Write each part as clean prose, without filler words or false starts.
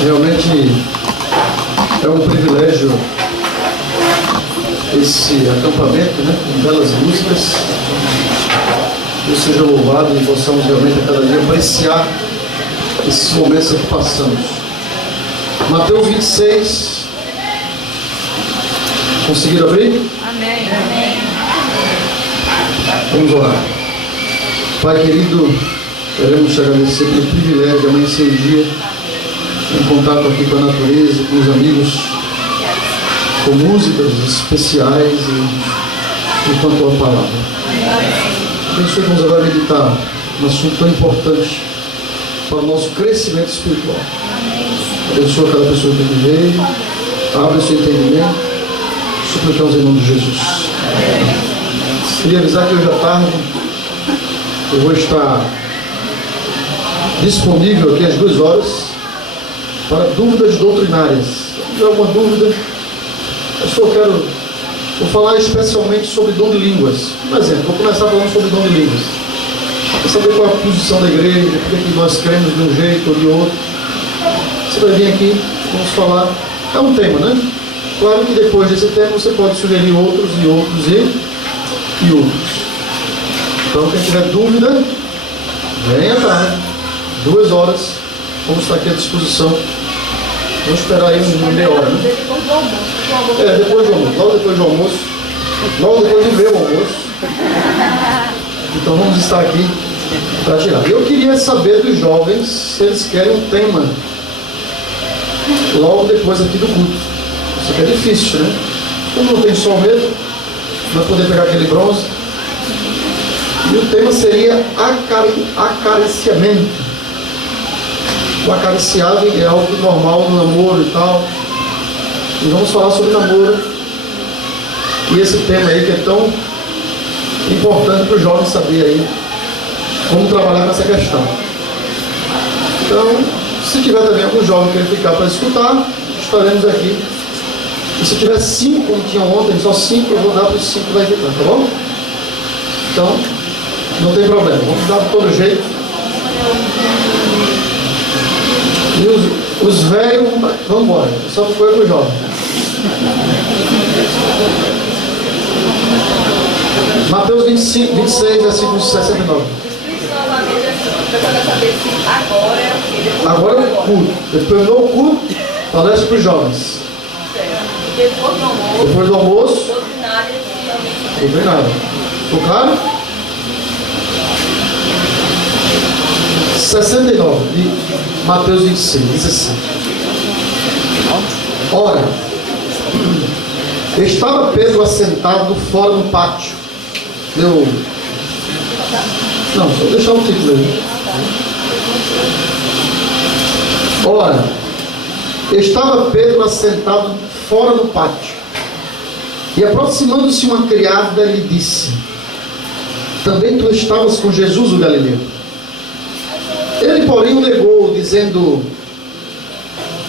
Realmente é um privilégio esse acampamento, né? Com belas músicas. Deus seja louvado e possamos realmente a cada dia apreciar esses momentos que passamos. Mateus 26. Conseguiram abrir? Amém. Amém. Vamos orar. Pai querido, queremos te agradecer pelo privilégio de amanhecer o dia em contato aqui com a natureza, com os amigos, com músicas especiais e com a tua palavra. Abençoe que vamos agora meditar um assunto tão importante para o nosso crescimento espiritual. Abençoa cada pessoa que veio, abre o seu entendimento, suplicamos em nome de Jesus. Queria avisar que hoje à tarde eu vou estar disponível aqui às 2 horas para dúvidas doutrinárias. Se tiver alguma dúvida, vou falar especialmente sobre dom de línguas. Por exemplo, vou começar falando sobre dom de línguas. Para saber qual é a posição da igreja, por que nós cremos de um jeito ou de outro. Você vai vir aqui, vamos falar. É um tema, né? Claro que depois desse tema você pode sugerir outros e outros e outros. Então, quem tiver dúvida, venha cá. 2 horas, vamos estar aqui à disposição. Vamos esperar aí uma meia hora, né? Depois do almoço, logo depois do almoço, logo depois do meu almoço. Então vamos estar aqui para tirar. Eu queria saber dos jovens se eles querem um tema logo depois aqui do culto. Isso aqui é difícil, né? Como não tem sol mesmo, vai poder pegar aquele bronze. E o tema seria acariciamento. O acariciado é algo normal no namoro e tal. E vamos falar sobre namoro. E esse tema aí que é tão importante para os jovens saber aí como trabalhar com essa questão. Então, se tiver também algum jovem que queira ficar para escutar, estaremos aqui. E se tiver 5, como tinha ontem, só 5, eu vou dar para os 5 que vai ficar, tá bom? Então, não tem problema. Vamos dar de todo jeito. E os velhos, vamos embora. Só foi para o jovem. Mateus 26, versículo 69. Agora é o culto. Depois do culto, palestra para os jovens. Depois do almoço, doutrinário. Ficou claro? 69 de Mateus 26 diz assim: Ora, estava Pedro assentado fora no pátio. Não, só deixar o título aí. Ora, estava Pedro assentado fora no pátio, e aproximando-se uma criada lhe disse: Também tu estavas com Jesus o Galileu? Ele, porém, o negou, dizendo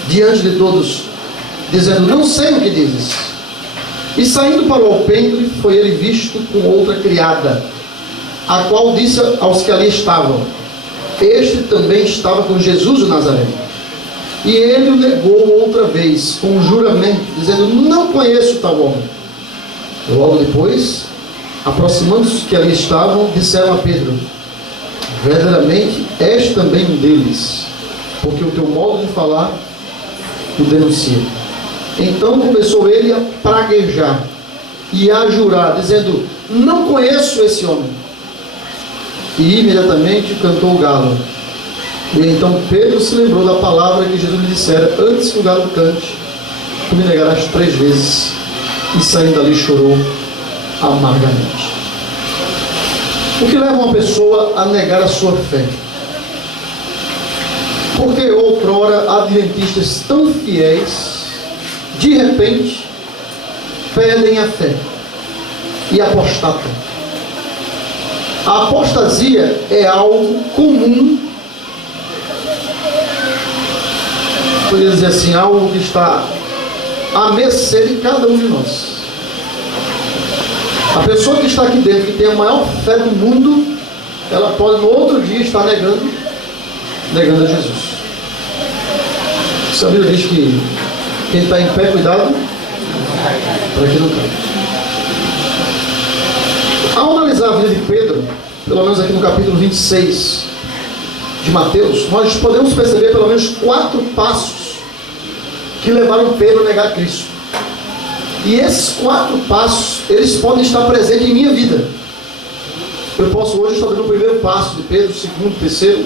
diante de todos, dizendo: Não sei o que dizes. E saindo para o alpendre, foi ele visto com outra criada, a qual disse aos que ali estavam: Este também estava com Jesus o Nazareno. E ele o negou outra vez, com um juramento, dizendo: Não conheço tal homem. Logo depois, aproximando-se dos que ali estavam, disseram a Pedro: Verdadeiramente és também um deles, porque o teu modo de falar o denuncia. Então começou ele a praguejar e a jurar, dizendo: Não conheço esse homem. E imediatamente cantou o galo. E então Pedro se lembrou da palavra que Jesus lhe dissera: Antes que o galo cante, tu me negarás 3 vezes. E saindo dali chorou amargamente. O que leva uma pessoa a negar a sua fé? Porque outrora adventistas tão fiéis, de repente, perdem a fé e apostatam. A apostasia é algo comum, poderia dizer assim, algo que está à mercê de cada um de nós. A pessoa que está aqui dentro, que tem a maior fé do mundo, ela pode no outro dia estar negando a Jesus. A Bíblia diz que quem está em pé, cuidado para que não caia. Ao analisar a vida de Pedro, pelo menos aqui no capítulo 26 de Mateus, nós podemos perceber pelo menos 4 passos que levaram Pedro a negar Cristo. E esses 4 passos, eles podem estar presentes em minha vida. Eu posso hoje estar dando o primeiro passo de Pedro, o segundo, o terceiro,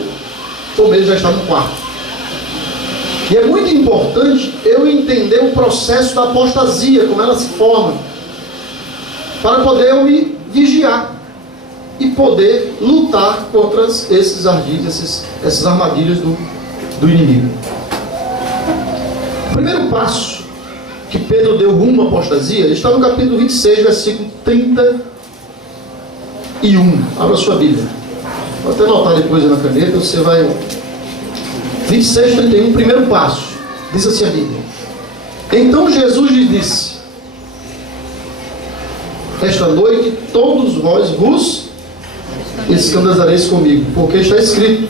ou mesmo já está no 4. E é muito importante eu entender o processo da apostasia, como ela se forma, para poder eu me vigiar e poder lutar contra esses ardilhos, essas armadilhas do inimigo. O primeiro passo que Pedro deu rumo à apostasia está no capítulo 26, versículo 31. Abra sua Bíblia. Vou até anotar depois na caneta, você vai... 26, 31, primeiro passo. Diz assim a Bíblia: então Jesus lhe disse: esta noite todos vós vos escandalizareis comigo, porque está escrito: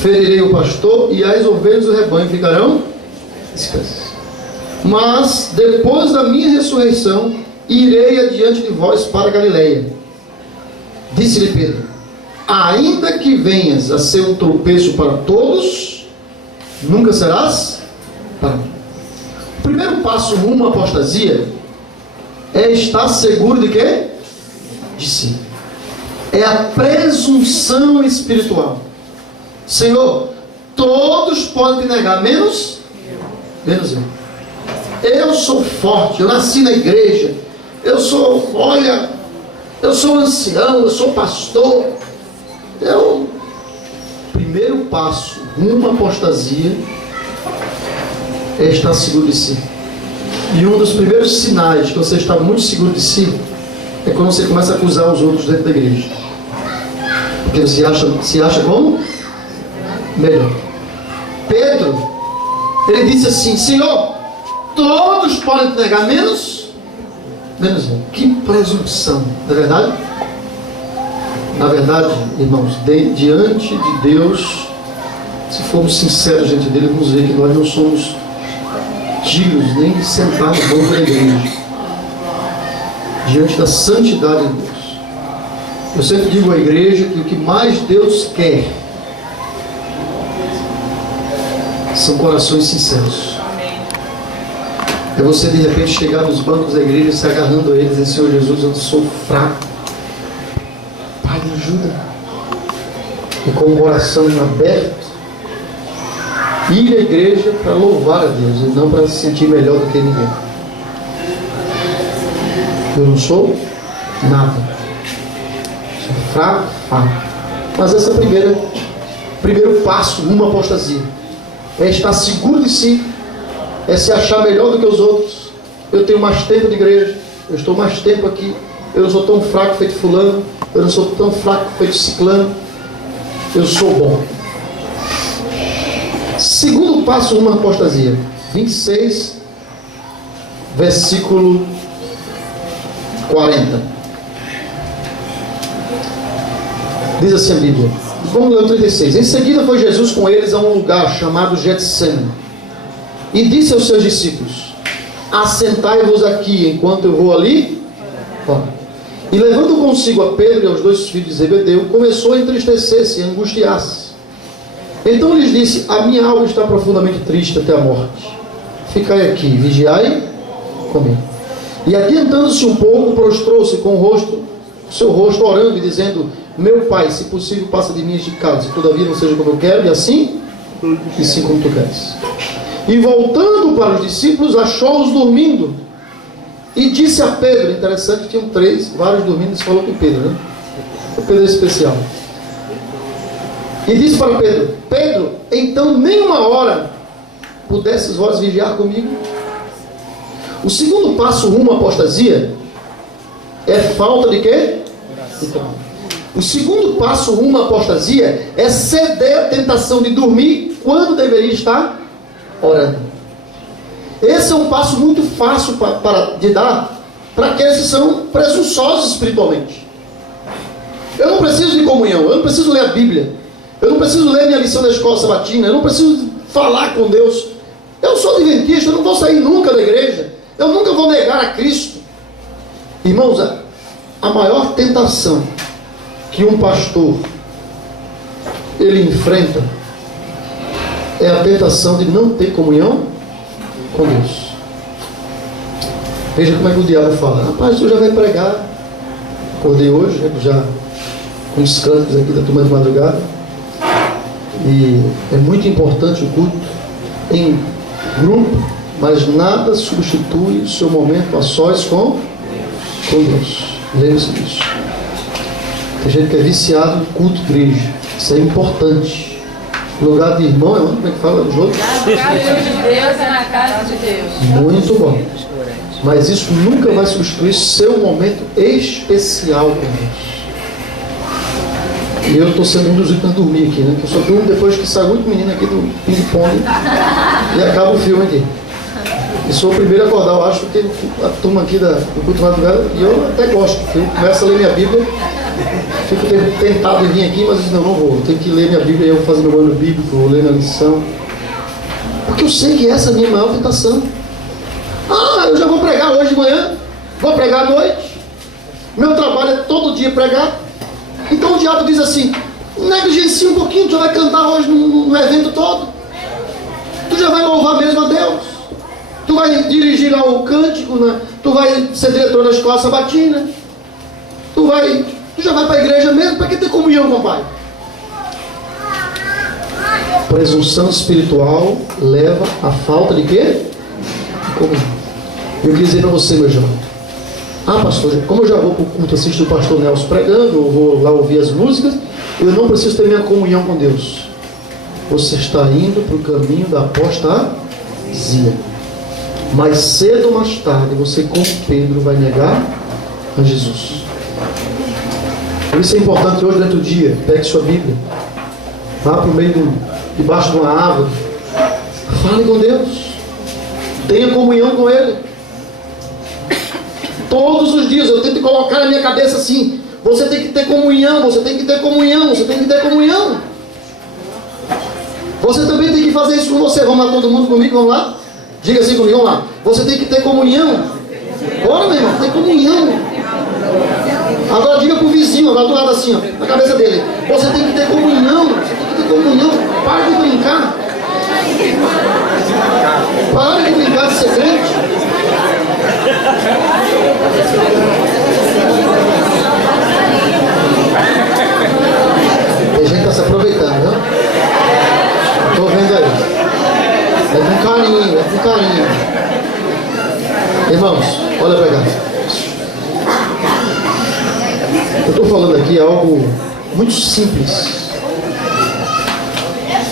ferirei o pastor e as ovelhas do rebanho ficarão dispersas. Mas depois da minha ressurreição irei adiante de vós para Galileia. Disse-lhe Pedro: ainda que venhas a ser um tropeço para todos, nunca serás para mim. O primeiro passo rumo à apostasia é estar seguro de quê? De si. É a presunção espiritual. Senhor, todos podem te negar, menos eu. Eu sou forte, eu nasci na igreja, eu sou ancião, eu sou pastor. Primeiro passo rumo à apostasia é estar seguro de si. E um dos primeiros sinais que você está muito seguro de si é quando você começa a acusar os outros dentro da igreja. Porque você se acha como? Melhor. Pedro, ele disse assim: Senhor, todos podem te negar, menos eu. Que presunção, não é verdade? Na verdade, irmãos, diante de Deus, se formos sinceros diante dele, vamos ver que nós não somos dignos nem de sentar no banco da igreja, diante da santidade de Deus. Eu sempre digo à igreja que o que mais Deus quer são corações sinceros. É você de repente chegar nos bancos da igreja, se agarrando a eles e dizer: Senhor Jesus, eu sou fraco, Pai, me ajuda. E com o coração aberto, ir à igreja para louvar a Deus e não para se sentir melhor do que ninguém. Eu não sou nada, sou fraco. Mas esse é o primeiro passo numa apostasia. É estar seguro de si, é se achar melhor do que os outros. Eu tenho mais tempo de igreja, eu estou mais tempo aqui, eu não sou tão fraco feito fulano, eu não sou tão fraco feito ciclano, eu sou bom. Segundo passo numa apostasia, 26, versículo 40. Diz assim a Bíblia. Vamos ler o 36. Em seguida foi Jesus com eles a um lugar chamado Getsêmani e disse aos seus discípulos: assentai-vos aqui enquanto eu vou ali fora. E levando consigo a Pedro e aos 2 filhos de Zebedeu, começou a entristecer-se e a angustiar-se. Então lhes disse: a minha alma está profundamente triste até a morte. Ficai aqui, vigiai comigo. E adiantando-se um pouco, prostrou-se com o seu rosto, orando e dizendo: meu Pai, se possível, passa de mim este cálice, todavia não seja como eu quero, e sim como tu queres. E voltando para os discípulos, achou-os dormindo. E disse a Pedro, interessante que tinham vários dormindo, e falou com Pedro, né? O Pedro é especial. E disse para Pedro: Pedro, então nem uma hora pudesses vós vigiar comigo? O segundo passo rumo à apostasia é falta de quê? O segundo passo rumo à apostasia é ceder à tentação de dormir quando deveria estar orando. Esse é um passo muito fácil de dar para aqueles que são presunçosos espiritualmente. Eu não preciso de comunhão, eu não preciso ler a Bíblia, eu não preciso ler minha lição da escola sabatina, eu não preciso falar com Deus. Eu sou adventista, eu não vou sair nunca da igreja. Eu nunca vou negar a Cristo. Irmãos, a maior tentação que um pastor ele enfrenta é a tentação de não ter comunhão com Deus. Veja como é que o diabo fala: rapaz, tu já vai pregar. Acordei hoje, já com os cânticos aqui da turma de madrugada. E é muito importante o culto em grupo, mas nada substitui o seu momento a sós com Deus. Lembre-se disso. Tem gente que é viciado em culto de igreja. Isso é importante. Lugar de irmão é onde? Como é que fala no jogo? Na casa de Deus é na casa de Deus. Muito bom. Mas isso nunca vai substituir seu momento especial com Deus. E eu estou sendo um dos últimos a dormir aqui, né? Porque eu só durmo depois que sai muito menino aqui do ping-pong e acaba o filme aqui. E sou o primeiro a acordar, eu acho, que a turma aqui do culto madrugada, e eu até gosto, porque eu começo a ler minha Bíblia, fico tentado em vir aqui, mas não vou. Eu tenho que ler minha Bíblia, eu vou fazer meu ano bíblico, vou ler na lição. Porque eu sei que essa é a minha maior tentação. Eu já vou pregar hoje de manhã, vou pregar à noite, meu trabalho é todo dia pregar. Então o diabo diz assim: negligencia um pouquinho, tu já vai cantar hoje no evento todo, tu já vai louvar mesmo a Deus, tu vai dirigir lá o cântico, né? Tu vai ser diretor da escola sabatina, tu já vai para a igreja mesmo, para que ter comunhão com o Pai? Presunção espiritual leva à falta de quê? Comunhão. Eu queria dizer para você, meu jovem: pastor, como eu já vou para o culto, assisto o pastor Nelson pregando, eu vou lá ouvir as músicas, eu não preciso ter minha comunhão com Deus. Você está indo para o caminho da apostasia. Mais cedo ou mais tarde, você, como Pedro, vai negar a Jesus. Por isso é importante hoje, durante o dia, pegue sua Bíblia, vá para o meio debaixo de uma árvore, fale com Deus, tenha comunhão com Ele. Todos os dias eu tento colocar na minha cabeça assim: você tem que ter comunhão, você tem que ter comunhão, você tem que ter comunhão. Você também tem que fazer isso com você. Vamos lá, todo mundo comigo, vamos lá? Diga assim comigo, vamos lá. Você tem que ter comunhão. Bora, meu irmão, ter comunhão. Agora diga para o vizinho, agora do lado assim, ó, na cabeça dele: você tem que ter comunhão, você tem que ter comunhão. Para de brincar. Para de brincar de ser crente. Tem gente que está se aproveitando, viu? Estou vendo aí. É com carinho, é com carinho. Irmãos, olha para cá. Eu estou falando aqui algo muito simples,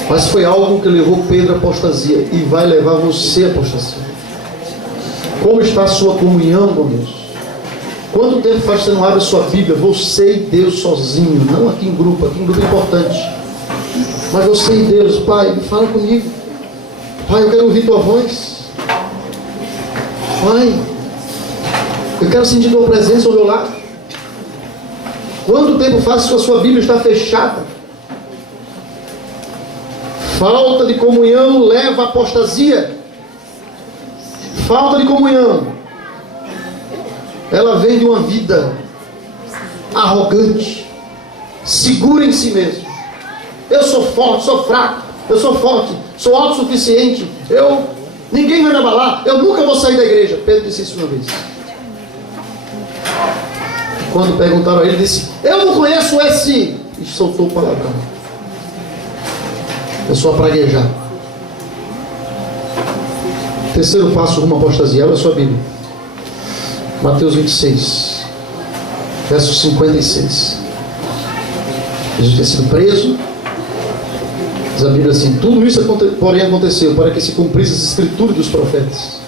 mas foi algo que levou Pedro à apostasia e vai levar você à apostasia. Como está a sua comunhão com Deus? Quanto tempo faz que você não abre a sua Bíblia, você e Deus sozinho, não aqui em grupo é importante, mas você e Deus? Pai, fala comigo. Pai, eu quero ouvir tua voz. Pai, eu quero sentir tua presença ao meu lado. Quanto tempo faz que a sua Bíblia está fechada? Falta de comunhão leva à apostasia. Falta de comunhão, ela vem de uma vida arrogante, segura em si mesmo. Eu sou forte, sou fraco, eu sou forte, sou autossuficiente, ninguém vai me abalar, eu nunca vou sair da igreja. Pedro disse isso uma vez. Quando perguntaram a ele, ele disse: eu não conheço esse, e soltou o palavrão. É só praguejar. Terceiro passo rumo à apostasia, olha a sua Bíblia. Mateus 26, verso 56. Jesus tinha sido preso. Diz a Bíblia assim: tudo isso porém aconteceu para que se cumprisse as escrituras dos profetas.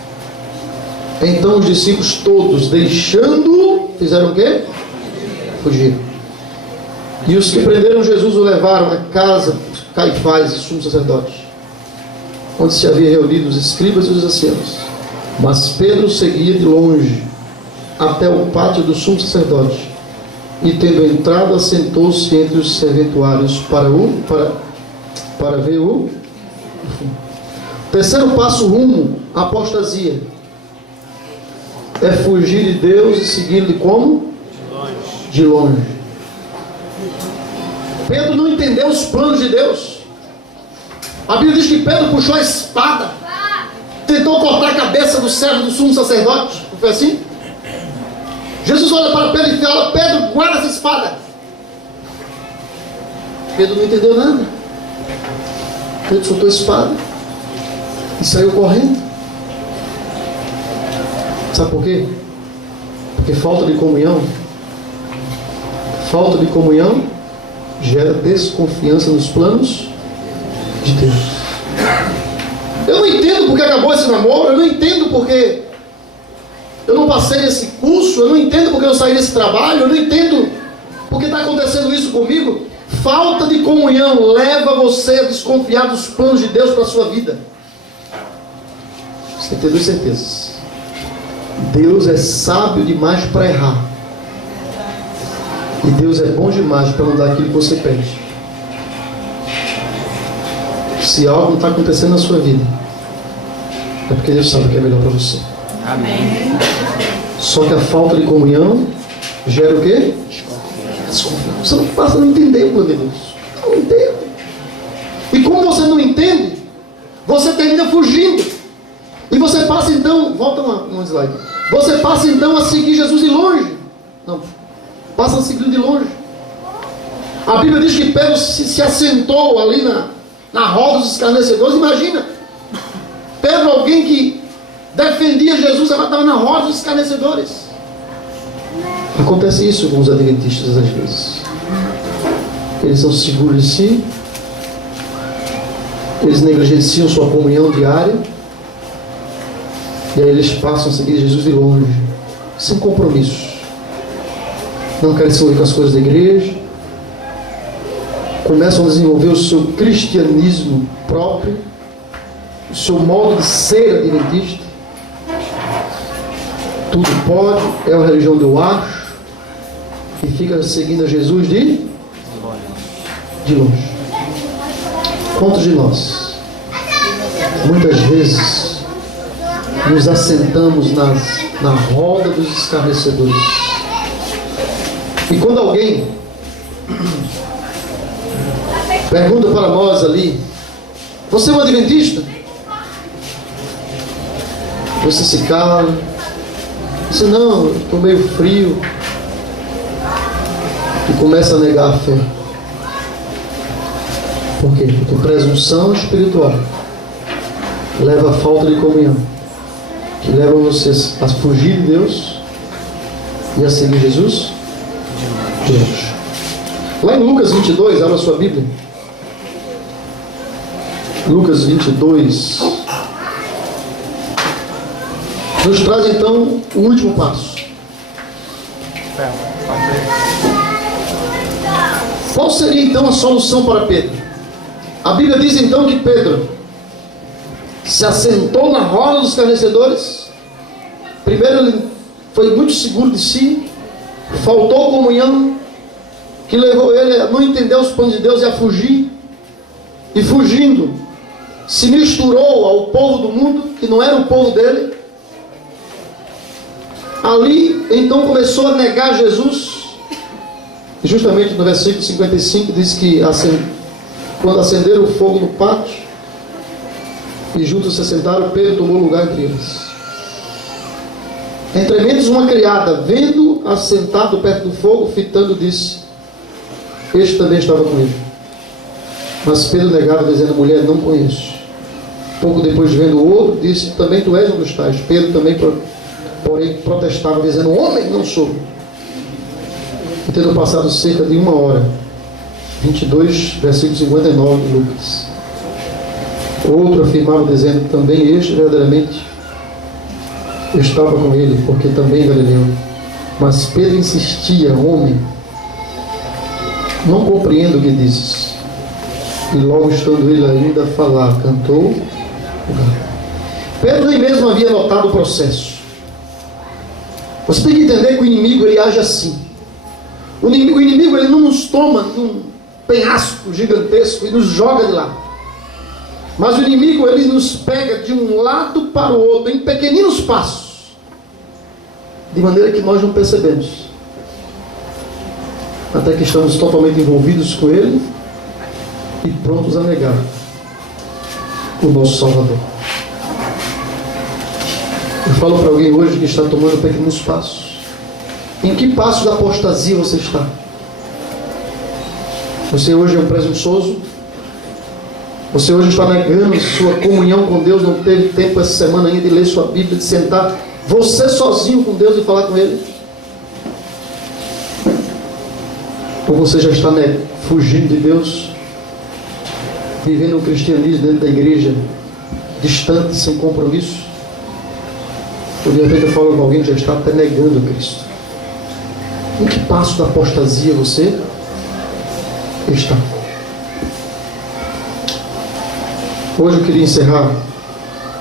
Então os discípulos todos, deixando, fizeram o quê? Fugiram. E os que prenderam Jesus o levaram à casa de Caifás e sumo sacerdote, onde se havia reunido os escribas e os anciãos. Mas Pedro seguia de longe até o pátio do sumo sacerdote, e tendo entrado, assentou-se entre os serventuários para ver o Terceiro passo rumo à apostasia é fugir de Deus e segui-lo como? De longe. Pedro não entendeu os planos de Deus. A Bíblia diz que Pedro puxou a espada, tentou cortar a cabeça do servo do sumo sacerdote. Não foi assim? Jesus olha para Pedro e fala: Pedro, guarda essa espada. Pedro não entendeu nada. Pedro soltou a espada e saiu correndo. Sabe por quê? Porque falta de comunhão gera desconfiança nos planos de Deus. Eu não entendo porque acabou esse namoro, eu não entendo porque eu não passei nesse curso, eu não entendo porque eu saí desse trabalho, eu não entendo porque está acontecendo isso comigo. Falta de comunhão leva você a desconfiar dos planos de Deus para a sua vida. Você tem que ter duas certezas. Deus é sábio demais para errar, e Deus é bom demais para não dar aquilo que você pede. Se algo não está acontecendo na sua vida, é porque Deus sabe o que é melhor para você. Amém. Só que a falta de comunhão gera o quê? Desconfiança. Você não passa a não entender o plano de Deus. Não entende. E como você não entende, você termina fugindo. E você passa então, volta um slide. Você passa então a seguir Jesus de longe. Não, passa a seguir de longe. A Bíblia diz que Pedro se assentou ali na roda dos escarnecedores. Imagina, Pedro, alguém que defendia Jesus, ela estava na roda dos escarnecedores. Acontece isso com os adventistas às vezes. Eles são seguros de si, eles negligenciam sua comunhão diária, e aí eles passam a seguir Jesus de longe, sem compromisso. Não querem se envolver com as coisas da igreja, começam a desenvolver o seu cristianismo próprio, o seu modo de ser adventista. Tudo pode, é uma religião do eu acho, e fica seguindo a Jesus de longe. Quantos de nós muitas vezes nos assentamos na roda dos escarnecedores, e quando alguém pergunta para nós ali: você é um adventista? Você se cala. Você: não, eu estou meio frio. E começa a negar a fé. Por quê? Porque presunção espiritual leva a falta de comunhão, que leva você a fugir de Deus e a seguir Jesus de longe. Lá em Lucas 22, abra sua Bíblia. Lucas 22 nos traz então o último passo. Qual seria então a solução para Pedro? A Bíblia diz então que Pedro se assentou na roda dos escarnecedores. Primeiro, ele foi muito seguro de si, faltou comunhão, que levou ele a não entender os planos de Deus e a fugir. E fugindo, se misturou ao povo do mundo, que não era o povo dele. Ali, então, começou a negar Jesus. E justamente no versículo 55 diz que quando acenderam o fogo no pátio e juntos se sentaram, Pedro tomou lugar entre eles. Entre mentes, uma criada, vendo assentado perto do fogo, fitando, disse: este também estava com ele. Mas Pedro negava, dizendo: mulher, não conheço. Pouco depois, vendo o outro, disse: também tu és um dos tais. Pedro também, porém, protestava, dizendo: homem, não sou. E tendo passado cerca de 1 hora, 22, versículo 59 de Lucas, outro afirmava, dizendo: também este verdadeiramente estava com ele, porque também Galileu. Mas Pedro insistia: homem, não compreendo o que dizes. E logo, estando ele ainda a falar, cantou. Pedro nem mesmo havia notado o processo. Você tem que entender que o inimigo, ele age assim. O inimigo, ele não nos toma num penhasco gigantesco e nos joga de lá. Mas o inimigo, ele nos pega de um lado para o outro, em pequeninos passos, de maneira que nós não percebemos, até que estamos totalmente envolvidos com ele e prontos a negar o nosso Salvador. Eu falo para alguém hoje que está tomando pequenos passos. Em que passo da apostasia você está? Você hoje é um presunçoso? Você hoje está negando sua comunhão com Deus? Não teve tempo essa semana ainda de ler sua Bíblia, de sentar você sozinho com Deus e falar com Ele? Ou você já está fugindo de Deus, vivendo o cristianismo dentro da igreja, distante, sem compromisso? Ou de repente eu falo com alguém que já está até negando Cristo? Em que passo da apostasia você está? Hoje eu queria encerrar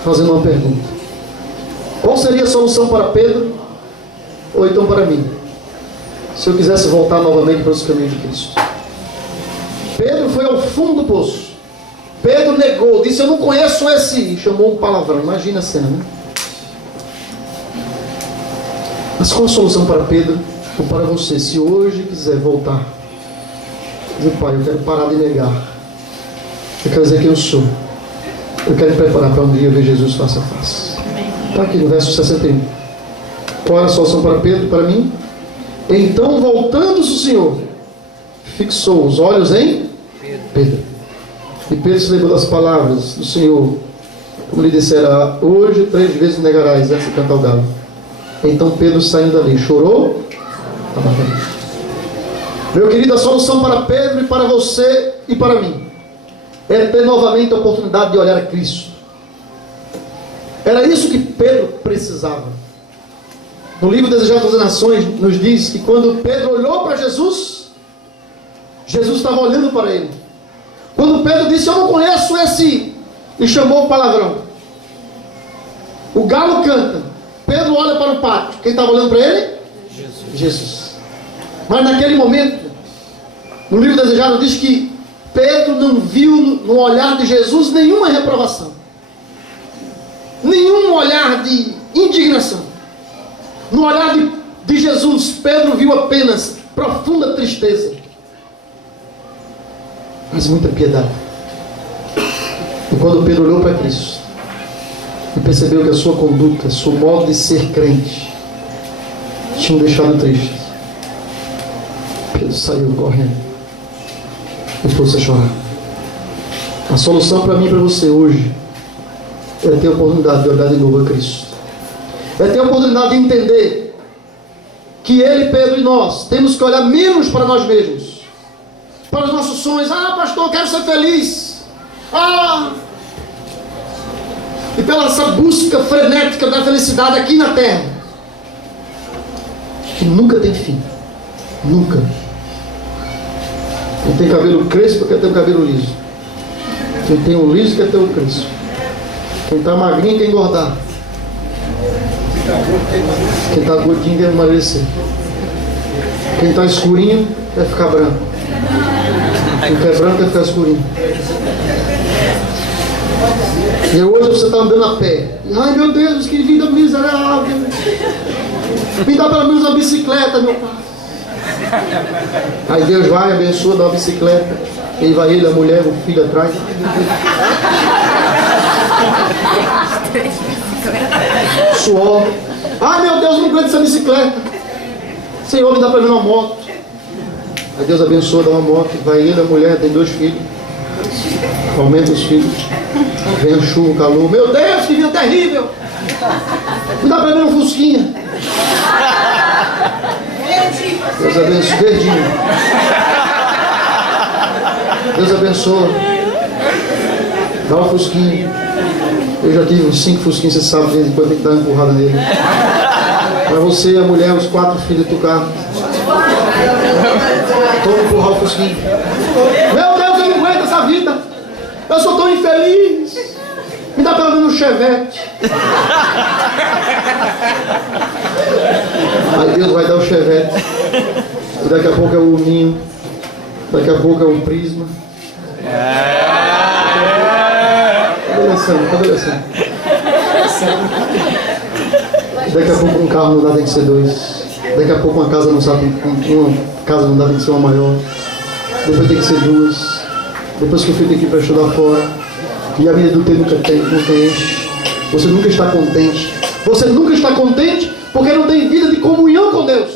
fazendo uma pergunta. Qual seria a solução para Pedro, ou então para mim, se eu quisesse voltar novamente para os caminhos de Cristo? Pedro foi ao fundo do poço. Pedro negou, disse: eu não conheço esse, e chamou um palavrão. Imagina a cena, né? Mas qual a solução para Pedro ou para você, se hoje quiser voltar? Dizer: Pai, eu quero parar de negar, eu quero dizer quem eu sou, eu quero me preparar para um dia ver Jesus face a face. Está aqui no verso 61. Qual era a solução para Pedro e para mim? Então, voltando-se o Senhor, fixou os olhos em Pedro. E Pedro se lembrou das palavras do Senhor, como lhe dissera: hoje 3 vezes negarás antes de cantar o galo. Então Pedro, saindo dali, chorou. Meu querido, a solução para Pedro e para você e para mim é ter novamente a oportunidade de olhar a Cristo. Era isso que Pedro precisava. No livro Desejado das Nações nos diz que quando Pedro olhou para Jesus, Jesus estava olhando para ele. Quando Pedro disse: eu não conheço esse, e chamou o palavrão, o galo canta, Pedro olha para o pátio. Quem estava olhando para ele? Jesus. Mas naquele momento, no livro Desejado diz que Pedro não viu no olhar de Jesus nenhuma reprovação, nenhum olhar de indignação. No olhar de Jesus, Pedro viu apenas profunda tristeza, mas muita piedade. E quando Pedro olhou para Cristo e percebeu que a sua conduta, seu modo de ser crente, tinham deixado triste, Pedro saiu correndo e pôs-se a chorar. A solução para mim e para você hoje é ter a oportunidade de olhar de novo a Cristo. É ter a oportunidade de entender que Ele, Pedro e nós temos que olhar menos para nós mesmos, para os nossos sonhos. Ah, pastor, eu quero ser feliz. E pela essa busca frenética da felicidade aqui na terra, que nunca tem fim. Nunca. Quem tem cabelo crespo quer ter um cabelo liso. Quem tem um liso quer ter um crespo. Quem está magrinho quer engordar. Quem está gordinho quer emagrecer. Quem está escurinho quer ficar branco. Quem quer branco quer ficar escurinho. E hoje você está andando a pé. Ai meu Deus, que vida miserável. Me dá pelo menos uma bicicleta, meu pai. Aí Deus vai, abençoa, dá uma bicicleta. E aí vai ele, a mulher, o filho atrás. Suor. Ai meu Deus, não aguento essa bicicleta. Senhor, me dá pelo menos uma moto. Aí Deus abençoa, dá uma moto. Vai ele, a mulher, tem 2 filhos. Aumenta os filhos. Vem a chuva, o calor. Meu Deus, que vida terrível. Me dá pelo menos um fusquinha. Deus abençoe. Verdinho. Deus abençoa. Dá um fusquinha. Eu já tive uns 5 fusquinhos, você sabe, de vez em quando tem que dar uma empurrada nele. Para você e a mulher, os 4 filhos do carro. Toma empurrar o fusquinho. Meu Deus, eu não aguento essa vida. Eu sou tão infeliz. Me dá pelo menos um Chevette. Aí Deus vai dar o Chevette. E daqui a pouco é o Uninho. Daqui a pouco é o Prisma. Alessandro? Cadê o Alessandro? Daqui a pouco um carro não dá, tem que ser dois. Daqui a pouco uma casa não sabe, uma casa não dá, tem que ser uma maior. Depois tem que ser duas. Depois que o filho tem que ir para estudar fora. E a vida do tempo nunca tem, não tem. Você nunca está contente. Você nunca está contente porque não tem vida de comunhão com Deus.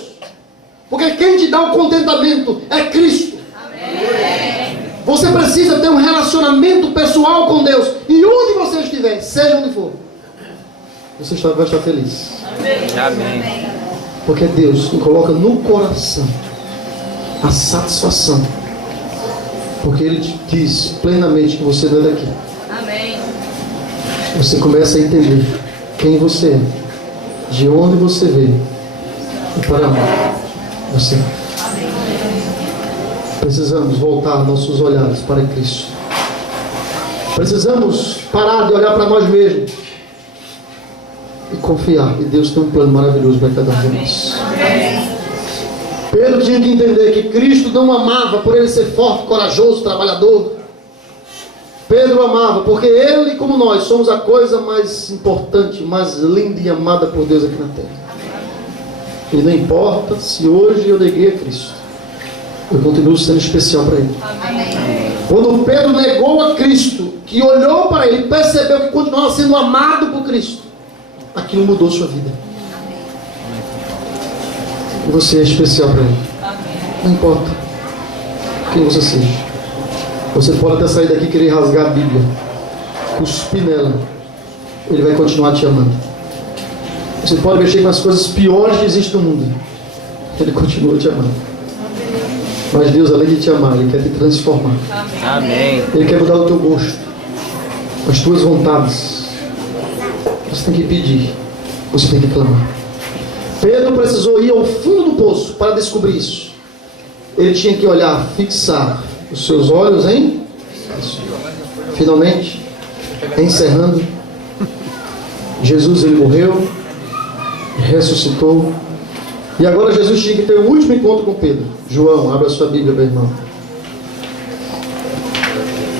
Porque quem te dá o contentamento é Cristo. Amém. Você precisa ter um relacionamento pessoal com Deus. E onde você estiver, seja onde for, você vai estar feliz. Amém. Porque Deus coloca no coração a satisfação. Porque Ele te diz plenamente que você não é daqui. Amém. Você começa a entender quem você é, de onde você veio e para onde você vai. Precisamos voltar nossos olhares para Cristo. Precisamos parar de olhar para nós mesmos e confiar que Deus tem um plano maravilhoso para cada um de nós. Pedro tinha que entender que Cristo não amava por ele ser forte, corajoso, trabalhador. Pedro amava porque ele, como nós, somos a coisa mais importante, mais linda e amada por Deus aqui na terra. E não importa se hoje eu neguei a Cristo, eu continuo sendo especial para Ele. Amém. Quando Pedro negou a Cristo, que olhou para Ele, percebeu que continuava sendo amado por Cristo, aquilo mudou sua vida. E você é especial para Ele. Não importa quem você seja. Você pode até sair daqui e querer rasgar a Bíblia, cuspir nela. Ele vai continuar te amando. Você pode mexer com as coisas piores que existem no mundo. Ele continua te amando. Mas Deus, além de te amar, Ele quer te transformar. Amém. Ele quer mudar o teu gosto, as tuas vontades. Você tem que pedir. Você tem que clamar. Pedro precisou ir ao fundo do poço para descobrir isso. Ele tinha que olhar, fixar os seus olhos em Cristo. Finalmente, encerrando, Jesus, Ele morreu, ressuscitou. E agora Jesus tinha que ter o último encontro com Pedro. João, abra a sua Bíblia, meu irmão.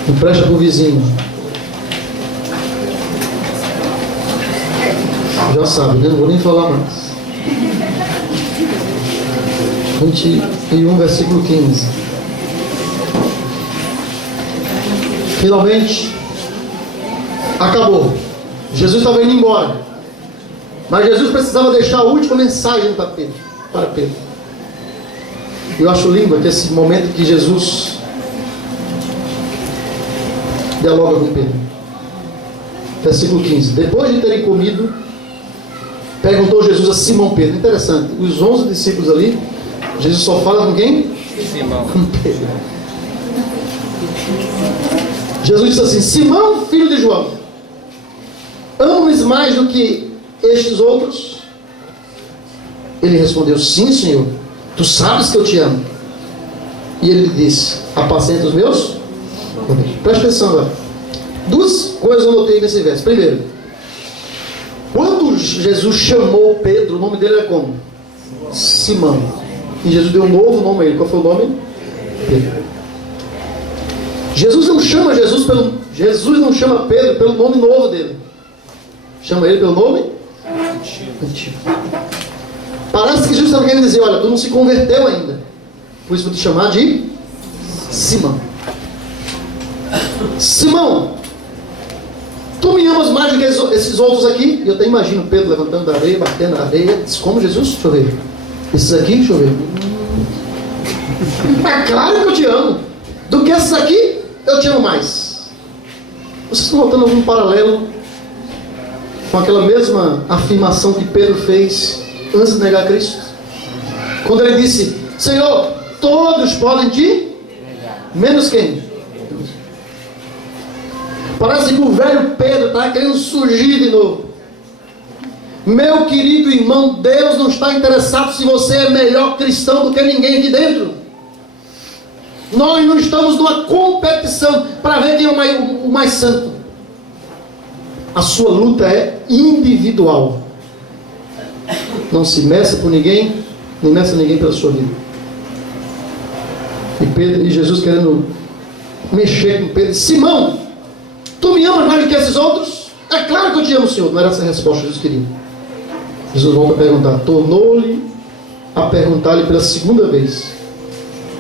Empresta para o vizinho. Já sabe, né? Não vou nem falar mais. 21, versículo 15. Finalmente, acabou. Jesus estava indo embora. Mas Jesus precisava deixar a última mensagem para Pedro. Eu acho lindo aqui esse momento que Jesus dialoga com Pedro. Versículo 15. Depois de terem comido, perguntou Jesus a Simão Pedro. Interessante, os 11 discípulos ali, Jesus só fala com quem? Simão. Com Pedro. Jesus disse assim: Simão, filho de João, amas mais do que estes outros? Ele respondeu: sim, Senhor, tu sabes que eu te amo. E ele lhe disse: apacenta os meus? Presta atenção agora. Duas coisas eu notei nesse verso. Primeiro, quando Jesus chamou Pedro, o nome dele era como? Simão. E Jesus deu um novo nome a ele. Qual foi o nome? Pedro. Jesus não chama Pedro pelo nome novo dele. Chama ele pelo nome antigo. Parece que Jesus estava querendo dizer: olha, tu não se converteu ainda, por isso vou te chamar de Simão. Simão, tu me amas mais do que esses outros aqui? E eu até imagino Pedro levantando da areia, batendo na areia. Diz: como, Jesus? Deixa eu ver. Esses aqui, deixa eu ver. É claro que eu te amo. Do que esses aqui, eu te amo mais. Vocês estão notando algum paralelo com aquela mesma afirmação que Pedro fez antes de negar Cristo? Quando ele disse: Senhor, todos podem te menos quem? Parece que o velho Pedro está querendo surgir de novo. Meu querido irmão, Deus não está interessado se você é melhor cristão do que ninguém aqui dentro. Nós não estamos numa competição para ver quem é o mais santo. A sua luta é individual. Não se meça por ninguém, nem meça ninguém pela sua vida. E Jesus querendo mexer com Pedro: Simão, tu me me amas mais do que esses outros? É claro que eu te amo, Senhor. Não era essa a resposta que Jesus queria. Jesus volta a perguntar. Tornou-lhe a perguntar-lhe pela segunda vez: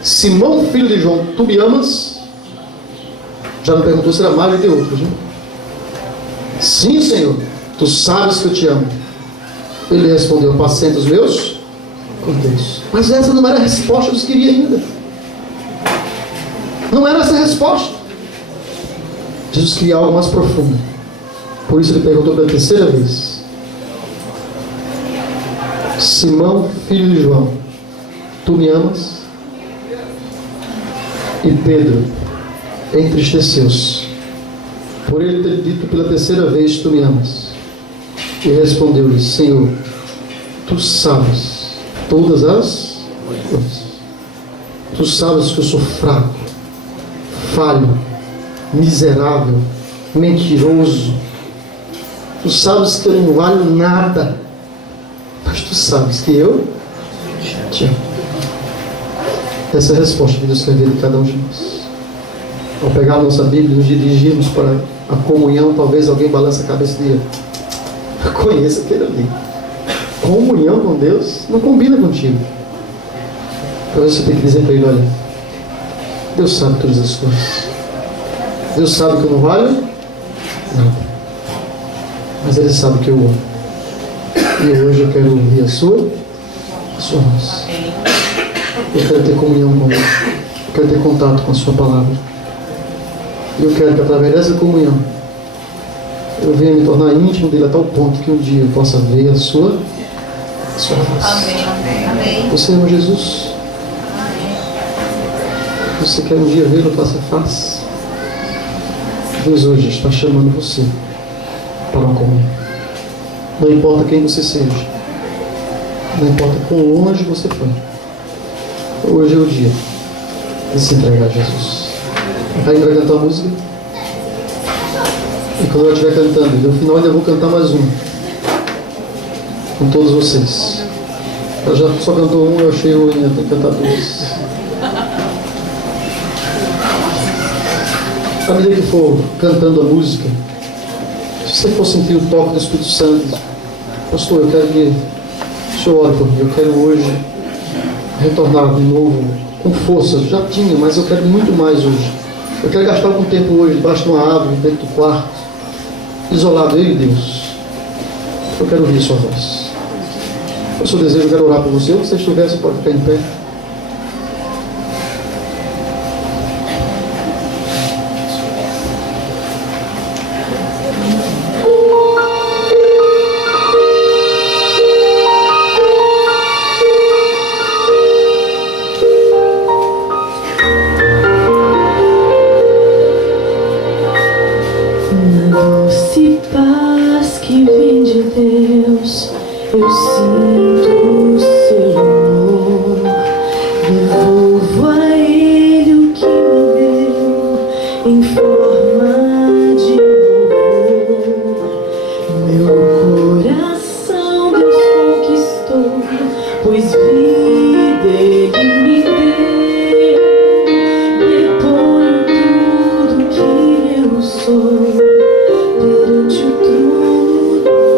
Simão, filho de João, tu me amas? Já não perguntou se era mais de outros, né? Sim, Senhor, tu sabes que eu te amo. Ele respondeu: apacenta os meus cordeiros. Mas essa não era a resposta que Jesus queria ainda. Não era essa a resposta. Jesus queria algo mais profundo. Por isso ele perguntou pela terceira vez: Simão, filho de João, tu me amas? E Pedro entristeceu-se por ele ter dito pela terceira vez: tu me amas. E respondeu-lhe: Senhor, tu sabes todas as coisas. Tu sabes que eu sou fraco, falho, miserável, mentiroso. Tu sabes que eu não valho nada, mas tu sabes que eu te amo. Essa é a resposta que Deus quer ver de cada um de nós. Ao pegar a nossa Bíblia e nos dirigirmos para a comunhão, talvez alguém balance a cabeça e diga: conheça aquele ali. Comunhão com Deus não combina contigo. Então você tem que dizer para ele: olha, Deus sabe todas as coisas. Deus sabe que eu não valho nada, mas Ele sabe que eu amo. E hoje eu quero ouvir a sua voz. Eu quero ter comunhão com Ele. Eu quero ter contato com a sua palavra. E eu quero que através dessa comunhão eu venha me tornar íntimo dele a tal ponto que um dia eu possa ver a sua voz. Amém. Você ama Jesus? Você quer um dia vê-lo face a face? Deus hoje está chamando você para uma comunhão. Não importa quem você seja, não importa quão longe você for, hoje é o dia de se entregar a Jesus. A gente vai cantar a música, e quando eu estiver cantando, no final ainda vou cantar mais um com todos vocês. Eu já só cantou um, eu achei ruim, eu tenho que cantar dois. À medida que for cantando a música, se você for sentir o toque do Espírito Santo, pastor, eu quero que o senhor ore por mim. Eu quero hoje retornar de novo com força. Já tinha, mas eu quero muito mais hoje. Eu quero gastar algum tempo hoje debaixo de uma árvore, dentro do quarto, isolado, eu e Deus. Eu quero ouvir sua voz. O seu desejo, eu quero orar por você. Onde você estiver, você pode ficar em pé. Doce paz que vem de Deus, eu sinto o seu amor. Devolvo a Ele o que me deu em forma de louvor. Meu coração Deus conquistou, pois vida Ele me deu. Deponho tudo que eu sou perante o trono dele.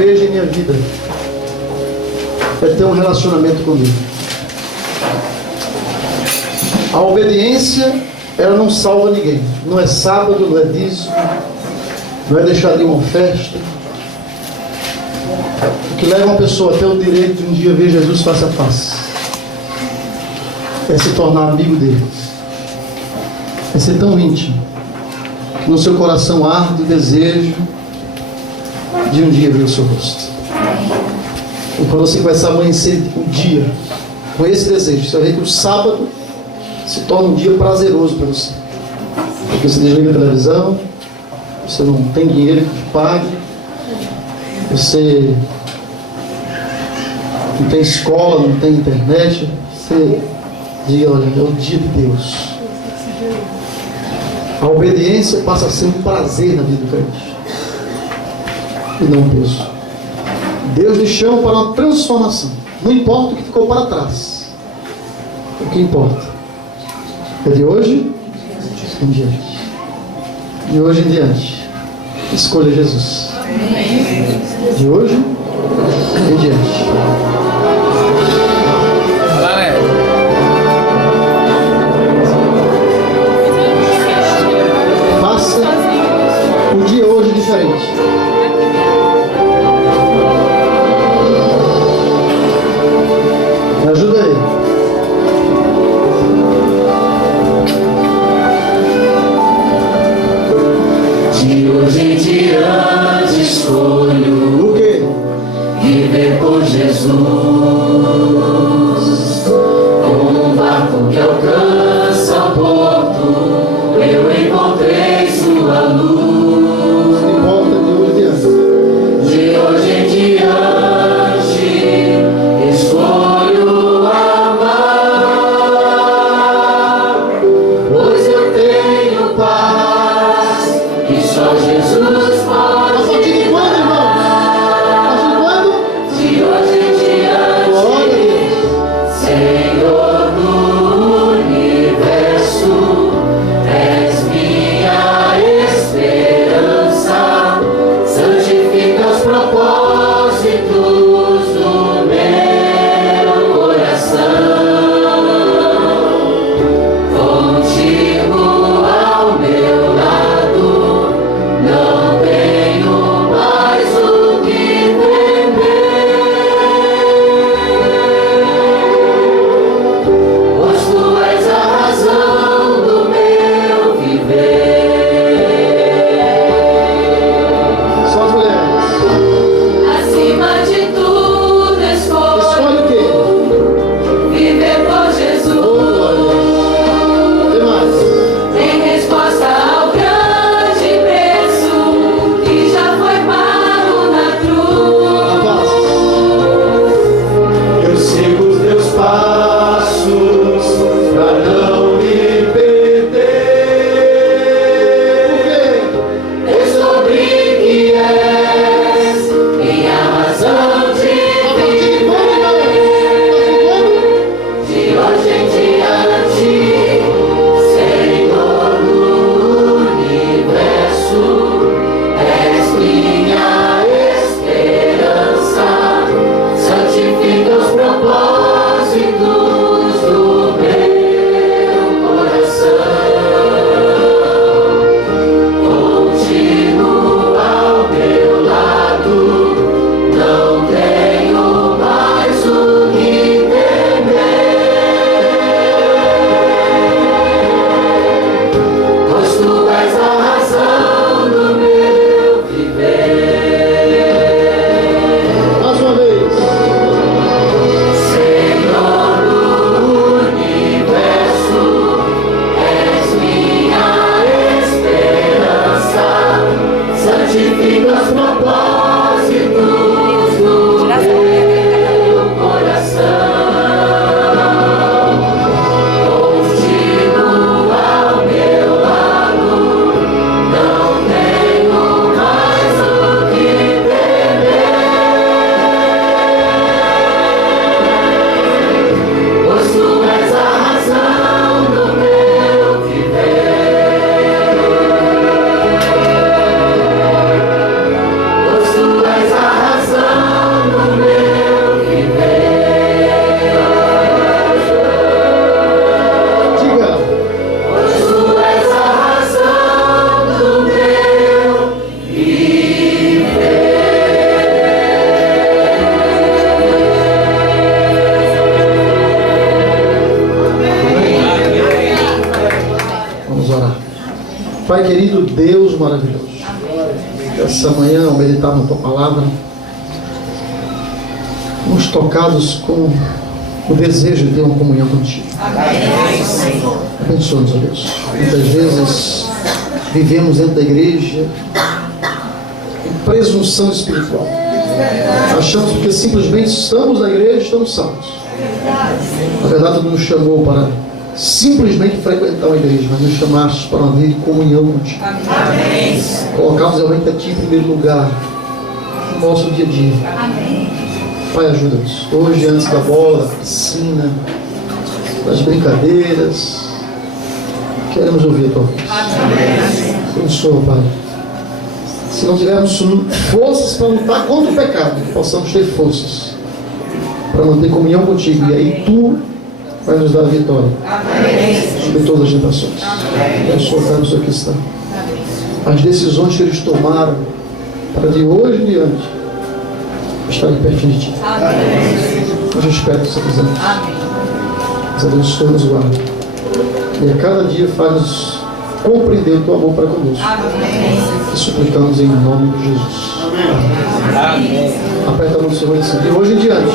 almejo em minha vida é ter um relacionamento comigo. A obediência, ela não salva ninguém. Não é sábado, não é dízimo, não é deixar de uma festa. O que leva uma pessoa a ter o direito de um dia ver Jesus face a face é se tornar amigo dele. É ser tão íntimo que no seu coração arde o desejo de um dia ver o seu rosto. E quando você começar a amanhecer o dia com esse desejo, você vai ver que o sábado se torna um dia prazeroso para você. Porque você desliga a televisão, você não tem dinheiro que pague, você não tem escola, não tem internet, você diga, olha, é o dia de Deus. A obediência passa a ser um prazer na vida do crente e não um peso. Deus lhe chama para uma transformação. Não importa o que ficou para trás. O que importa é de hoje em diante. De hoje em diante, escolha Jesus. De hoje em diante. Faça o dia hoje diferente. Me ajuda aí. De hoje em diante escolho O quê? viver por Jesus, como um barco que alcança o porto, eu encontrei sua luz. Não importa de hoje em diante. De hoje em diante escolho amar, pois eu tenho paz que só Jesus A pode partir de quando, irmãos? A partir de quando? De hoje em diante querido Deus maravilhoso, essa manhã, ao meditar na Tua Palavra, fomos tocados com o desejo de ter uma comunhão contigo. Abençoa-nos, ó Deus. Muitas vezes vivemos dentro da igreja em presunção espiritual. Achamos que simplesmente estamos na igreja e estamos salvos. Na verdade, Tu nos chamou para simplesmente frequentar a igreja, mas nos chamaste para uma vida de comunhão contigo. Colocamos realmente a Ti em primeiro lugar no nosso dia a dia. Pai, ajuda-nos. Hoje, antes da bola, da piscina, das brincadeiras, queremos ouvir a Tua voz. Abençoa, Pai. Se não tivermos forças para lutar contra o pecado, que possamos ter forças para manter comunhão contigo. E aí Tu vai nos dar a vitória sobre todas as tentações. Abençoa cada pessoa que está. As decisões que eles tomaram para de hoje em diante estarem pertinho de Ti. Mas eu espero que você quiser. Mas abençoa, nos guarda. E a cada dia faz-nos compreender o Teu amor para conosco. E suplicamos em nome de Jesus. Amém. Aperta a mão do Senhor e diz: de hoje em diante.